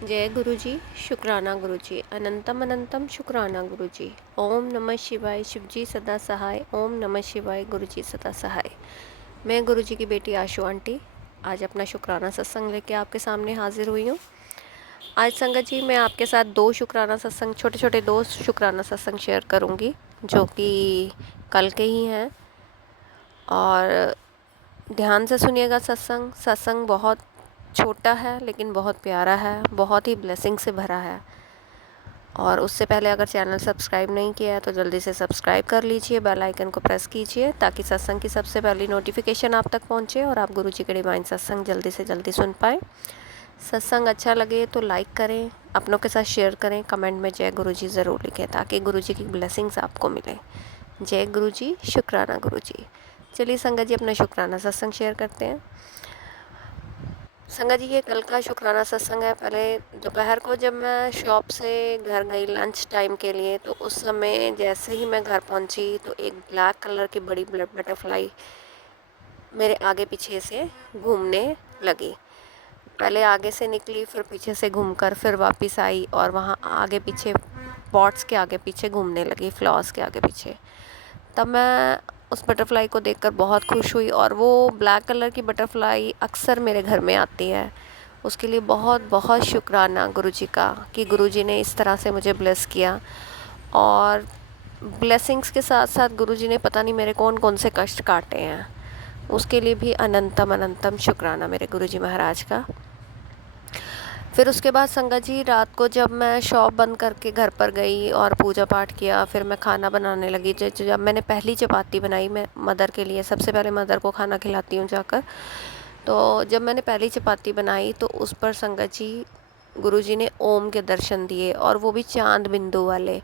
जय गुरु जी। शुक्राना गुरु जी। अनंतम अनंतम शुक्राना गुरु जी। ओम नमः शिवाय। शिव जी सदा सहाय। ओम नमः शिवाय। गुरु जी सदा सहाय। मैं गुरु जी की बेटी आशु आंटी आज अपना शुक्राना सत्संग लेके आपके सामने हाजिर हुई हूँ। आज संगत जी मैं आपके साथ छोटे छोटे दो शुक्राना सत्संग शेयर करूँगी जो कि कल के ही हैं। और ध्यान से सुनिएगा। सत्संग बहुत छोटा है लेकिन बहुत प्यारा है, बहुत ही ब्लेसिंग से भरा है। और उससे पहले अगर चैनल सब्सक्राइब नहीं किया है तो जल्दी से सब्सक्राइब कर लीजिए, बेल आइकन को प्रेस कीजिए ताकि सत्संग की सबसे पहली नोटिफिकेशन आप तक पहुंचे और आप गुरु जी के डिवाइन सत्संग जल्दी से जल्दी सुन पाए। सत्संग अच्छा लगे तो लाइक करें, अपनों के साथ शेयर करें, कमेंट में जय गुरु जी ज़रूर लिखें ताकि गुरु जी की ब्लेसिंग्स आपको मिले। जय गुरु जी। शुक्राना गुरु जी। चलिए संगत जी अपना शुक्राना सत्संग शेयर करते हैं। संगत जी ये कल का शुक्राना सत्संग है। पहले दोपहर को जब मैं शॉप से घर गई लंच टाइम के लिए तो उस समय जैसे ही मैं घर पहुंची तो एक ब्लैक कलर की बड़ी बटरफ्लाई मेरे आगे पीछे से घूमने लगी। पहले आगे से निकली, फिर पीछे से घूमकर फिर वापस आई और वहाँ आगे पीछे पॉट्स के आगे पीछे घूमने लगी, फ्लावर्स के आगे पीछे। तब मैं उस बटरफ्लाई को देखकर बहुत खुश हुई। और वो ब्लैक कलर की बटरफ्लाई अक्सर मेरे घर में आती है। उसके लिए बहुत बहुत शुक्राना गुरुजी का कि गुरुजी ने इस तरह से मुझे ब्लेस किया। और ब्लेसिंग्स के साथ साथ गुरुजी ने पता नहीं मेरे कौन कौन से कष्ट काटे हैं, उसके लिए भी अनंतम अनंतम शुक्राना मेरे गुरुजी महाराज का। फिर उसके बाद संगत जी रात को जब मैं शॉप बंद करके घर पर गई और पूजा पाठ किया, फिर मैं खाना बनाने लगी। जब मैंने पहली चपाती बनाई, मैं मदर के लिए सबसे पहले मदर को खाना खिलाती हूँ जाकर, तो जब मैंने पहली चपाती बनाई तो उस पर संगत जी गुरुजी ने ओम के दर्शन दिए, और वो भी चांद बिंदु वाले।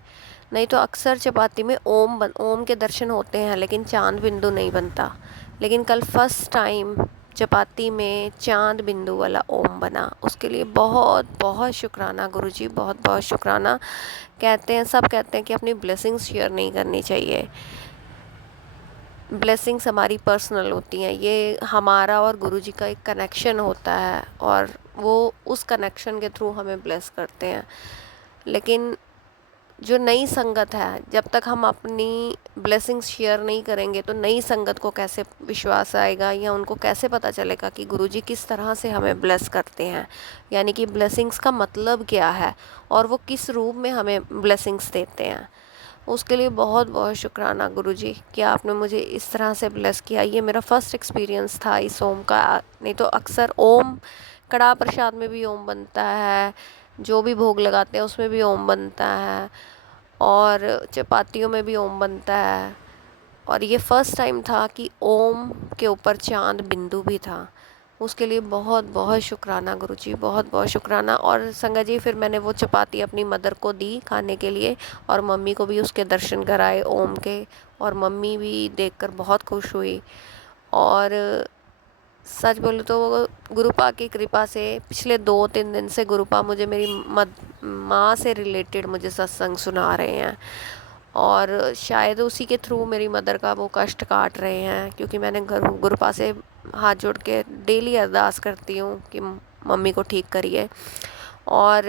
नहीं तो अक्सर चपाती में ओम के दर्शन होते हैं लेकिन चांद बिंदु नहीं बनता। लेकिन कल फर्स्ट टाइम चपाती में चांद बिंदु वाला ओम बना। उसके लिए बहुत बहुत शुक्राना गुरुजी, बहुत बहुत शुक्राना। सब कहते हैं कि अपनी ब्लेसिंग्स शेयर नहीं करनी चाहिए। ब्लेसिंग्स हमारी पर्सनल होती हैं, ये हमारा और गुरुजी का एक कनेक्शन होता है और वो उस कनेक्शन के थ्रू हमें ब्लेस करते हैं। लेकिन जो नई संगत है, जब तक हम अपनी ब्लेसिंग्स शेयर नहीं करेंगे तो नई संगत को कैसे विश्वास आएगा या उनको कैसे पता चलेगा कि गुरुजी किस तरह से हमें ब्लेस करते हैं, यानी कि ब्लेसिंग्स का मतलब क्या है और वो किस रूप में हमें ब्लेसिंग्स देते हैं। उसके लिए बहुत बहुत शुक्राना गुरुजी कि आपने मुझे इस तरह से ब्लेस किया। ये मेरा फर्स्ट एक्सपीरियंस था इस ओम का। नहीं तो अक्सर ओम कड़ा प्रसाद में भी ओम बनता है, जो भी भोग लगाते हैं उसमें भी ओम बनता है, और चपातियों में भी ओम बनता है। और ये फर्स्ट टाइम था कि ओम के ऊपर चांद बिंदु भी था। उसके लिए बहुत बहुत शुक्राना गुरुजी, बहुत बहुत शुक्राना। और संगत जी फिर मैंने वो चपाती अपनी मदर को दी खाने के लिए और मम्मी को भी उसके दर्शन कराए ओम के, और मम्मी भी देखकर बहुत खुश हुई। और सच बोलूँ तो गुरुपा की कृपा से पिछले 2-3 दिन से गुरुपा मुझे मेरी माँ से रिलेटेड मुझे सत्संग सुना रहे हैं, और शायद उसी के थ्रू मेरी मदर का वो कष्ट काट रहे हैं। क्योंकि मैंने गुरुपा से हाथ जोड़ के डेली अरदास करती हूँ कि मम्मी को ठीक करिए। और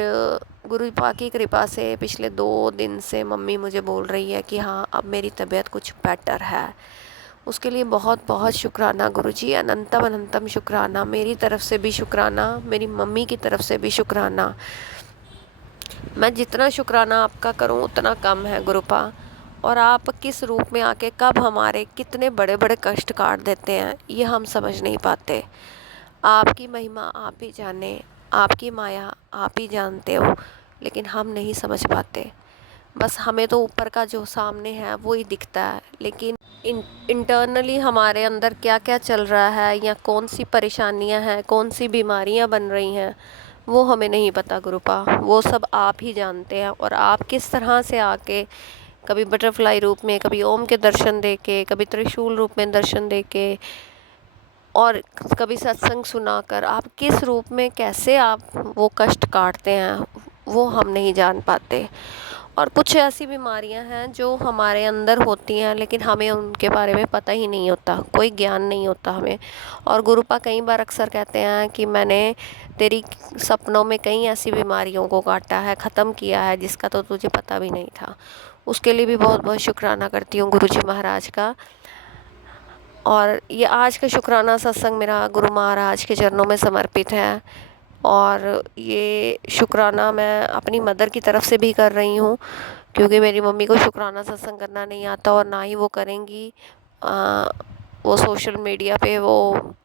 गुरुपा की कृपा से पिछले 2 दिन से मम्मी मुझे बोल रही है कि हाँ अब मेरी तबीयत कुछ बेटर है। उसके लिए बहुत बहुत शुक्राना गुरुजी, अनंतम अनंतम शुक्राना। मेरी तरफ से भी शुक्राना, मेरी मम्मी की तरफ से भी शुक्राना। मैं जितना शुक्राना आपका करूं उतना कम है गुरुपा। और आप किस रूप में आके कब हमारे कितने बड़े बड़े कष्ट काट देते हैं ये हम समझ नहीं पाते। आपकी महिमा आप ही जाने, आपकी माया आप ही जानते हो, लेकिन हम नहीं समझ पाते। बस हमें तो ऊपर का जो सामने है वो ही दिखता है, लेकिन इंटरनली हमारे अंदर क्या क्या चल रहा है या कौन सी परेशानियां हैं, कौन सी बीमारियां बन रही हैं, वो हमें नहीं पता गुरुपा। वो सब आप ही जानते हैं। और आप किस तरह से आके कभी बटरफ्लाई रूप में, कभी ओम के दर्शन देके, कभी त्रिशूल रूप में दर्शन देके, और कभी सत्संग सुनाकर आप किस रूप में कैसे आप वो कष्ट काटते हैं वो हम नहीं जान पाते। और कुछ ऐसी बीमारियां हैं जो हमारे अंदर होती हैं लेकिन हमें उनके बारे में पता ही नहीं होता, कोई ज्ञान नहीं होता हमें। और गुरुपा कई बार अक्सर कहते हैं कि मैंने तेरी सपनों में कई ऐसी बीमारियों को काटा है, ख़त्म किया है, जिसका तो तुझे पता भी नहीं था। उसके लिए भी बहुत बहुत शुक्राना करती हूँ गुरुजी महाराज का। और ये आज का शुक्राना सत्संग मेरा गुरु महाराज के चरणों में समर्पित है। और ये शुक्राना मैं अपनी मदर की तरफ से भी कर रही हूँ, क्योंकि मेरी मम्मी को शुक्राना सत्संग करना नहीं आता और ना ही वो करेंगी। वो सोशल मीडिया पे वो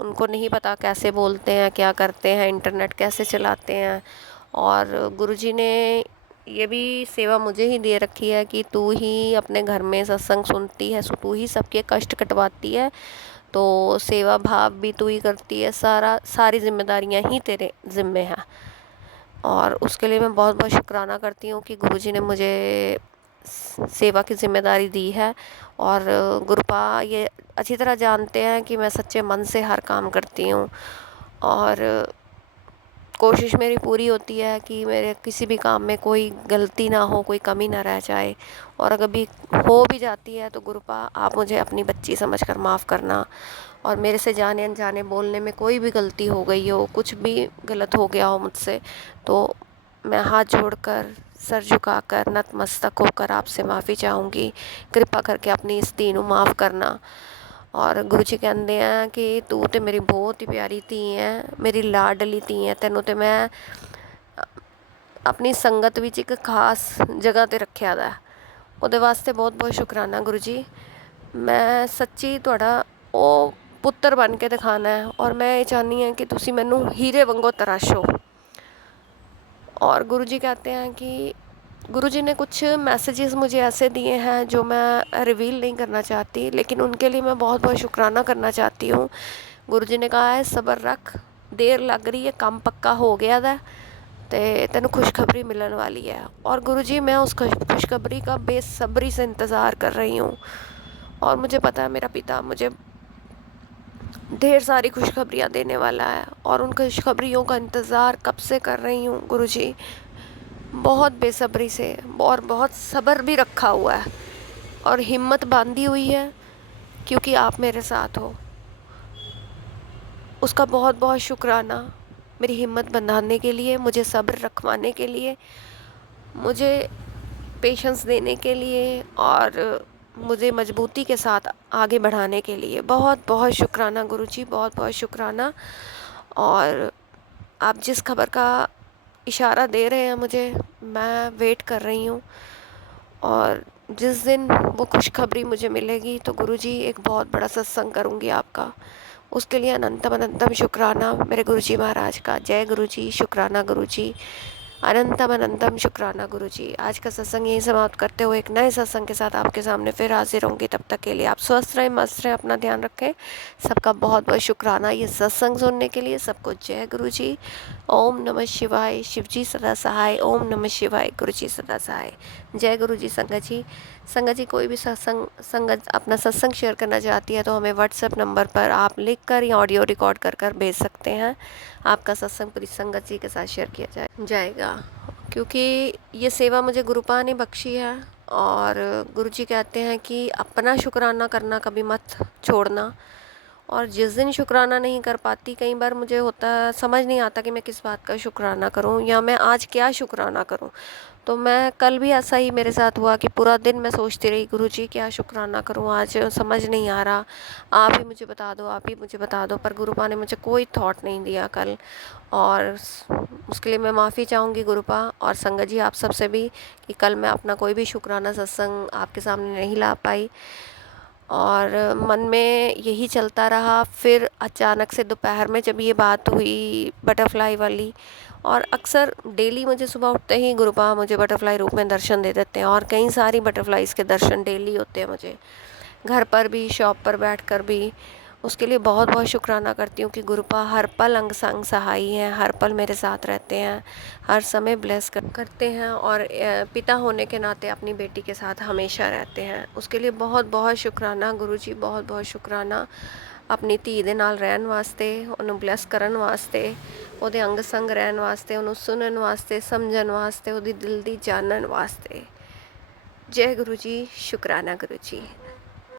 उनको नहीं पता कैसे बोलते हैं, क्या करते हैं, इंटरनेट कैसे चलाते हैं। और गुरुजी ने ये भी सेवा मुझे ही दे रखी है कि तू ही अपने घर में सत्संग सुनती है, तू ही सबके कष्ट कटवाती है, तो सेवा भाव भी तू ही करती है, सारी जिम्मेदारियां ही तेरे ज़िम्मे हैं। और उसके लिए मैं बहुत बहुत शुक्राना करती हूँ कि गुरुजी ने मुझे सेवा की ज़िम्मेदारी दी है। और गुरुपा ये अच्छी तरह जानते हैं कि मैं सच्चे मन से हर काम करती हूँ। और कोशिश मेरी पूरी होती है कि मेरे किसी भी काम में कोई गलती ना हो, कोई कमी ना रह जाए। और अगर भी हो भी जाती है तो गुरुपा आप मुझे अपनी बच्ची समझकर माफ़ करना। और मेरे से जाने अनजाने बोलने में कोई भी गलती हो गई हो, कुछ भी गलत हो गया हो मुझसे, तो मैं हाथ जोड़कर सर झुकाकर नतमस्तक होकर आपसे माफ़ी चाहूँगी। कृपा करके अपनी इस तीनों माफ़ करना। और गुरुजी कहते हैं कि तू तो मेरी बहुत ही प्यारी धी है, मेरी लाडली धी है, तेनों तो मैं अपनी संगत विच एक खास जगह ते रखिया दा। ਉਹਦੇ वास्ते बहुत बहुत शुकराना गुरु जी। मैं सच्ची तुहाड़ा ਉਹ पुत्र बन के दिखाना है और मैं ये चाहनी है कि तुसी मैनू हीरे वांगू तराशो। और गुरुजी कहते हैं कि गुरुजी ने कुछ मैसेजेस मुझे ऐसे दिए हैं जो मैं रिवील नहीं करना चाहती, लेकिन उनके लिए मैं बहुत बहुत शुक्राना करना चाहती हूँ। गुरुजी ने कहा है सब्र रख, देर लग रही है, काम पक्का हो गया दा ते तेन खुशखबरी मिलने वाली है। और गुरुजी मैं उस खुशखबरी का बेसब्री से इंतज़ार कर रही हूँ। और मुझे पता है मेरा पिता मुझे ढेर सारी खुशखबरियाँ देने वाला है और उन खुशखबरियों का इंतज़ार कब से कर रही हूँ गुरुजी, बहुत बेसब्री से। और बहुत सब्र भी रखा हुआ है और हिम्मत बांधी हुई है, क्योंकि आप मेरे साथ हो। उसका बहुत बहुत शुक्राना मेरी हिम्मत बंधाने के लिए, मुझे सब्र रखवाने के लिए, मुझे पेशेंस देने के लिए और मुझे मजबूती के साथ आगे बढ़ाने के लिए बहुत बहुत शुक्राना गुरुजी, बहुत बहुत शुक्राना। और आप जिस खबर का इशारा दे रहे हैं मुझे, मैं वेट कर रही हूँ। और जिस दिन वो खुशखबरी मुझे मिलेगी तो गुरुजी एक बहुत बड़ा सत्संग करूँगी आपका। उसके लिए अनंतम अनंतम शुक्राना मेरे गुरुजी महाराज का। जय गुरुजी, शुक्राना गुरुजी, अनंतम अनंतम शुक्राना गुरुजी। आज का सत्संग यहीं समाप्त करते हुए एक नए सत्संग के साथ आपके सामने फिर हाजिर होंगी। तब तक के लिए आप स्वस्थ रहें, मस्त रहें, अपना ध्यान रखें। सबका बहुत बहुत शुक्राना ये सत्संग सुनने के लिए। सबको जय गुरुजी। ओम नमः शिवाय, शिवजी सदा सहाय। ओम नमः शिवाय, गुरुजी सदा सहाय। जय गुरुजी। संगत जी, संगत जी कोई भी संगत अपना सत्संग शेयर करना चाहती है तो हमें व्हाट्सएप नंबर पर आप लिख कर या ऑडियो रिकॉर्ड कर कर भेज सकते हैं। आपका सत्संग पूरी संगत जी के साथ शेयर किया जाएगा, क्योंकि ये सेवा मुझे गुरुपा ने बख्शी है। और गुरुजी कहते हैं कि अपना शुक्राना करना कभी मत छोड़ना। और जिस दिन शुक्राना नहीं कर पाती, कई बार मुझे होता है समझ नहीं आता कि मैं किस बात का शुक्राना करूं या मैं आज क्या शुक्राना करूं। तो मैं कल भी ऐसा ही मेरे साथ हुआ कि पूरा दिन मैं सोचती रही गुरुजी क्या शुक्राना करूं, आज समझ नहीं आ रहा, आप ही मुझे बता दो, आप ही मुझे बता दो। पर गुरुपा ने मुझे कोई थॉट नहीं दिया कल, और उसके लिए मैं माफ़ी चाहूँगी गुरुपा और संगत जी आप सबसे भी कि कल मैं अपना कोई भी शुक्राना सत्संग आपके सामने नहीं ला पाई। और मन में यही चलता रहा। फिर अचानक से दोपहर में जब ये बात हुई बटरफ्लाई वाली, और अक्सर डेली मुझे सुबह उठते ही गुरुपा मुझे बटरफ्लाई रूप में दर्शन दे देते हैं, और कई सारी बटरफ्लाइज़ के दर्शन डेली होते हैं मुझे, घर पर भी, शॉप पर बैठकर भी। उसके लिए बहुत बहुत शुक्राना करती हूँ कि गुरुपा हर पल अंग संग सहाई हैं, हर पल मेरे साथ रहते हैं, हर समय ब्लेस करते हैं, और पिता होने के नाते अपनी बेटी के साथ हमेशा रहते हैं। उसके लिए बहुत बहुत शुक्राना गुरुजी, बहुत बहुत शुक्राना अपनी धी ਦੇ ਨਾਲ ਰਹਿਣ ਵਾਸਤੇ, ਉਹਨੂੰ ਬਲੈਸ ਕਰਨ ਵਾਸਤੇ, ਉਹਦੇ ਅੰਗ ਸੰਗ ਰਹਿਣ ਵਾਸਤੇ, ਉਹਨੂੰ ਸੁਣਨ ਵਾਸਤੇ, ਸਮਝਣ ਵਾਸਤੇ, ਉਹਦੀ ਦਿਲ ਦੀ ਜਾਣਨ ਵਾਸਤੇ। जय गुरु जी, शुक्राना गुरु जी।